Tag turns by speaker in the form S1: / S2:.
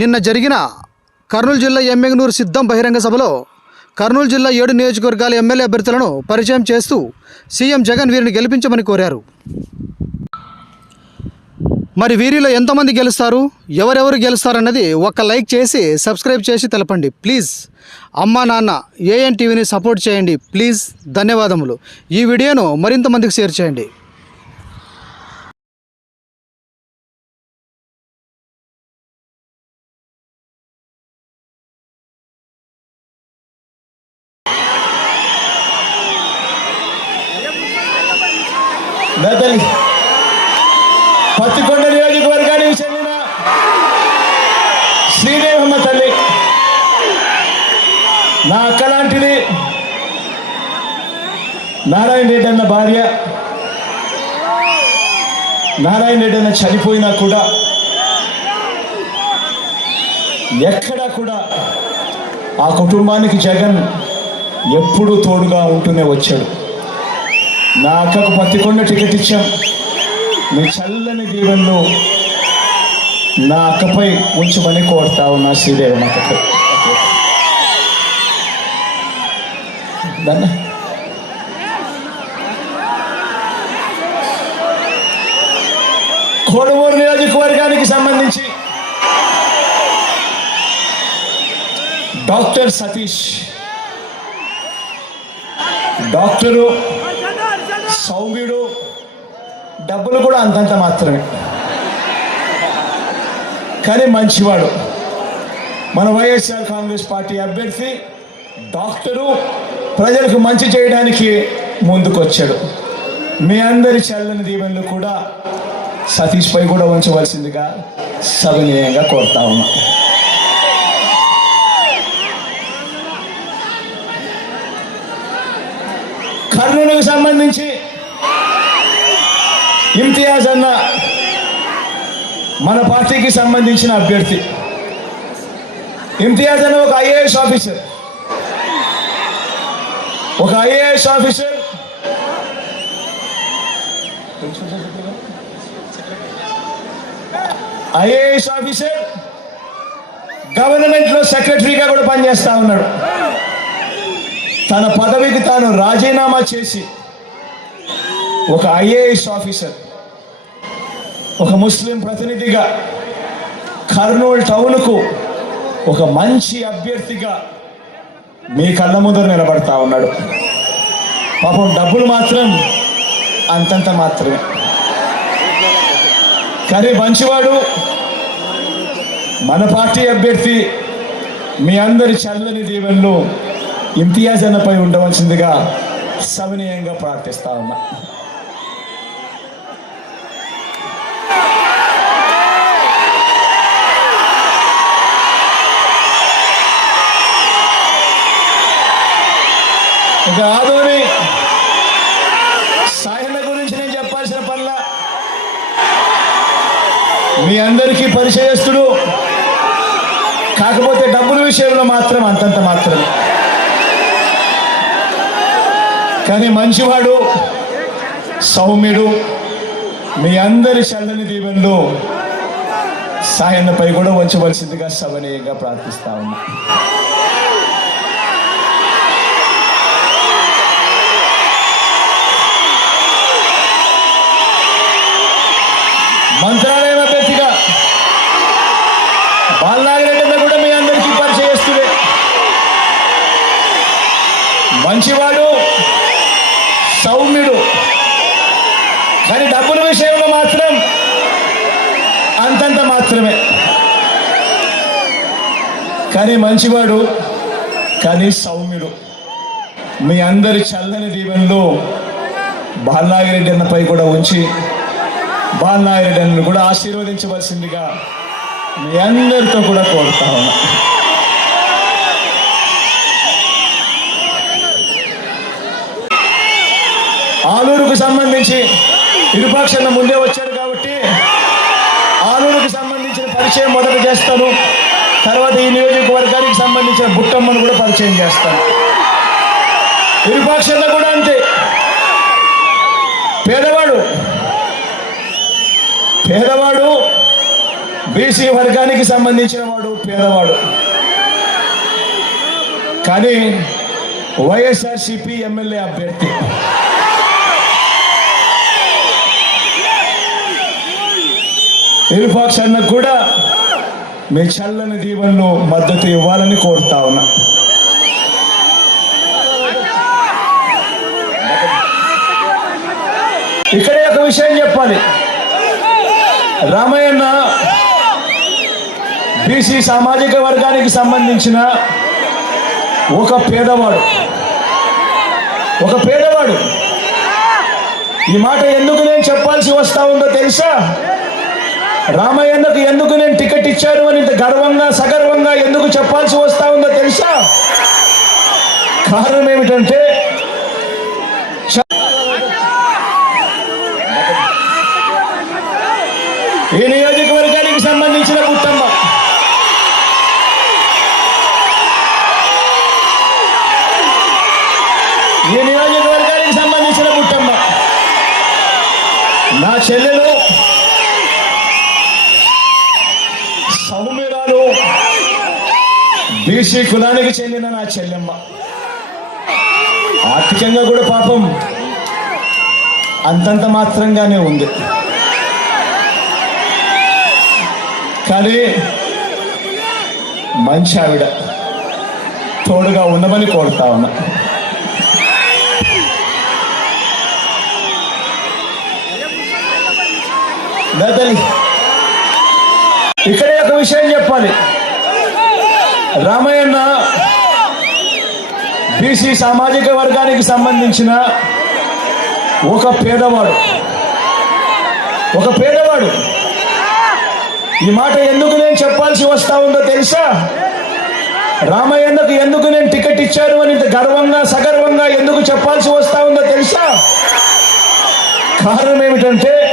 S1: నిన్న జరిగిన కర్నూలు జిల్లా ఎమ్మెగనూరు సిద్ధం బహిరంగ సభలో కర్నూలు జిల్లా ఏడు నియోజకవర్గాల ఎమ్మెల్యే అభ్యర్థులను పరిచయం చేస్తూ సీఎం జగన్ వీరిని గెలిపించమని కోరారు. మరి వీరిలో ఎంతమంది గెలుస్తారు? ఎవరెవరు గెలుస్తారన్నది ఒక లైక్ చేసి సబ్స్క్రైబ్ చేసి తెలపండి. ప్లీజ్. అమ్మా నాన్న ఏఎన్ టీవీని సపోర్ట్ చేయండి. ప్లీజ్. ధన్యవాదములు. ఈ వీడియోను మరింత మందికి షేర్ చేయండి.
S2: మెదలి. పత్తికొండ నియోజకవర్గానికి చెందిన శ్రీదేవమ్మ తల్లి. నా అక్క లాంటిది. నారాయణ రెడ్డి అన్న భార్య. నారాయణ రెడ్డి అన్న చనిపోయినా కూడా ఎక్కడా కూడా ఆ కుటుంబానికి జగన్ ఎప్పుడూ తోడుగా ఉంటూనే వచ్చాడు. నా అక్కకు పత్తికొండ టికెట్ ఇచ్చాం. మీ చల్లని దీవెనలు నా అక్కపై ఉంచమని కోరుతా ఉన్నా శ్రీదేవి అక్కపై దన్న కోడుమూరు నియోజకవర్గానికి సంబంధించి డాక్టర్ సతీష్. డాక్టరు సౌమ్యుడు డబ్బులు కూడా అంతంత మాత్రమే. కానీ మంచివాడు. మన వైఎస్ఆర్ కాంగ్రెస్ పార్టీ అభ్యర్థి డాక్టరు ప్రజలకు మంచి చేయడానికి ముందుకొచ్చాడు. మీ అందరి చల్లని దీవెనలు కూడా సతీష్ పై కూడా ఉంచవలసిందిగా సవినీయంగా కోరుతా ఉన్నా. కర్నూలుకు సంబంధించి ఇమ్తియాజ్ అన్న మన పార్టీకి సంబంధించిన అభ్యర్థి. ఇమ్తియాజ్ అన్న ఒక ఐఏఎస్ ఆఫీసర్. ఒక ఐఏఎస్ ఆఫీసర్. IAS officer. గవర్నమెంట్లో సెక్రటరీగా కూడా పనిచేస్తా ఉన్నాడు. తన పదవికి తాను రాజీనామా చేసి ఒక ఐఏఎస్ ఆఫీసర్. ఒక ముస్లిం ప్రతినిధిగా కర్నూలు టౌన్కు ఒక మంచి అభ్యర్థిగా మీ కళ్ళ ముందర నిలబడతా ఉన్నాడు. పాపం డబ్బులు మాత్రం అంతంత మాత్రమే. కానీ మంచివాడు మన పార్టీ అభ్యర్థి మీ అందరి చల్లని దీవెనలు ఇంతియాజ్ అన్నపై ఉండవలసిందిగా సవినీయంగా ప్రార్థిస్తా ఉన్నా. కాదు ఆదోని గురించి నేను చెప్పాల్సిన పనిలా మీ అందరికీ పరిచయస్తుడు. కాకపోతే డబ్బుల విషయంలో మాత్రం అంతంత మాత్రమే కానీ మంచివాడు సౌమ్యుడు మీ అందరి చల్లని దీవెనలు సాయన్నపై కూడా ఉంచవలసిందిగా సవనీయంగా ప్రార్థిస్తా ఉన్నా మంత్రాలయం అభ్యర్థిగా బాలనాగిరెడ్డి కూడా మీ అందరికీ పరిచయస్తుడే మంచివాడు సౌమ్యుడు. కానీ డబ్బుల విషయంలో మాత్రం అంతంత మాత్రమే. కానీ మంచివాడు కానీ సౌమ్యుడు. మీ అందరి చల్లని దీవెనలో బాలనాగిరెడ్డి అన్నపై కూడా ఉంచి బాలనాగిరెడ్డి అన్నను కూడా ఆశీర్వదించవలసిందిగా మీ అందరితో కూడా కోరుతా ఉన్నా. ఆలూరుకు సంబంధించి ఇరుపాక్షన్న ముందే వచ్చాడు కాబట్టి ఆలూరుకు సంబంధించిన పరిచయం మొదట చేస్తాను. తర్వాత ఈ నియోజకవర్గానికి సంబంధించిన బుట్టమ్మను కూడా పరిచయం చేస్తాను. ఇరుపక్షాల్లో కూడా అంతే. పేదవాడు. పేదవాడు బీసీ వర్గానికి సంబంధించిన వాడు పేదవాడు. కానీ వైఎస్ఆర్సిపి ఎమ్మెల్యే అభ్యర్థి. ఇరుపాక్ష అన్న కూడా మీ చల్లని దీవెనలు మద్దతు ఇవ్వాలని కోరుతా ఉన్నా. ఇక్కడే ఒక విషయం చెప్పాలి. రామయ్యన్న బీసీ సామాజిక వర్గానికి సంబంధించిన ఒక పేదవాడు. ఒక పేదవాడు. ఈ మాట ఎందుకు నేను చెప్పాల్సి వస్తా ఉందో తెలుసా? రామయ్యకు ఎందుకు నేను టికెట్ ఇచ్చాను అని ఇంత గర్వంగా సగర్వంగా ఎందుకు చెప్పాల్సి వస్తా ఉందో తెలుసా? కారణం ఏమిటంటే చ- ఈ నియోజకవర్గానికి సంబంధించిన పుట్టమ్మ ఈ నియోజకవర్గానికి సంబంధించిన పుట్టమ్మ నా చెల్లెలు బీసీ కులానికి చెందిన నా చెల్లెమ్మ. ఆర్థికంగా కూడా పాపం. అంతంత మాత్రంగానే ఉంది. కానీ మంచి ఆవిడ తోడుగా ఉండమని కోరుతా ఉన్నా. తల్లి. ఇక్కడే ఒక విషయం చెప్పాలి. రామయ్యన్న బీసీ సామాజిక వర్గానికి సంబంధించిన ఒక పేదవాడు. ఒక పేదవాడు. ఈ మాట ఎందుకు నేను చెప్పాల్సి వస్తా ఉందో తెలుసా? రామయ్యన్నకు ఎందుకు నేను టికెట్ ఇచ్చాను అని ఇంత గర్వంగా సగర్వంగా ఎందుకు చెప్పాల్సి వస్తా ఉందో తెలుసా? కారణం ఏమిటంటే